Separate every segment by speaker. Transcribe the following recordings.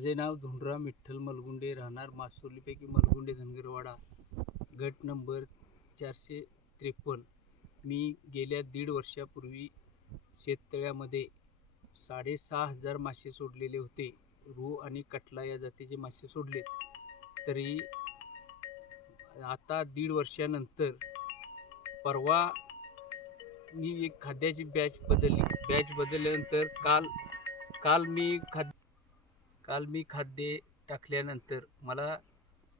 Speaker 1: माझे नाव धुंडराम विठ्ठल मलगुंडे. राहणार मासोलीपैकी मलगुंडे धनगरवाडा. गट नंबर चारशे त्रेपन्न. मी गेल्या दीड वर्षापूर्वी शेततळ्यामध्ये साडेसहा हजार मासे सोडलेले होते. रू आणि कटला या जातीचे मासे सोडले तरी आता दीड वर्षानंतर परवा मी एक खाद्याची बॅच बदलली. बॅच बदलल्यानंतर काल काल मी खाद काल मी खाद्य टाकल्यानंतर मला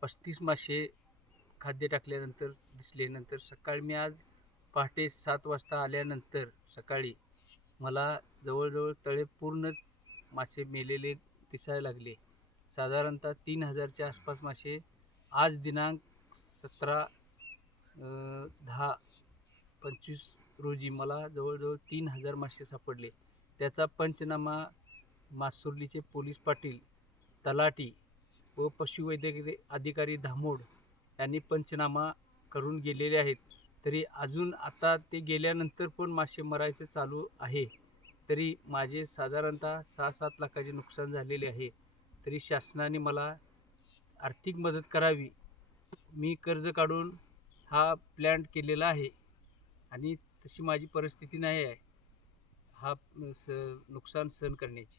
Speaker 1: पस्तीस मासे खाद्य टाकल्यानंतर दिसले नंतर सकाळी मी आज पहाटे सात वाजता आल्यानंतर सकाळी मला जवळजवळ तळे पूर्ण मासे मेलेले दिसायला लागले. साधारणतः तीन हजारच्या आसपास मासे आज दिनांक सतरा दहा पंचवीस रोजी मला जवळजवळ तीन हजार मासे सापडले. त्याचा पंचनामा मासुर्लीचे पोलीस पाटील तलाटी व पशुवैद्यकीय अधिकारी धामोड यांनी पंचनामा करून गेलेले आहेत. तरी अजून आता ते गेल्यानंतर पण मासे मरायचं चालू आहे. तरी माझे साधारणतः सहा सात लाखाचे नुकसान झालेले आहे. तरी शासनाने मला आर्थिक मदत करावी. मी कर्ज काढून हा प्लॅन केलेला आहे आणि तशी माझी परिस्थिती नाही आहे. हा स नुकसान सहन करण्याची.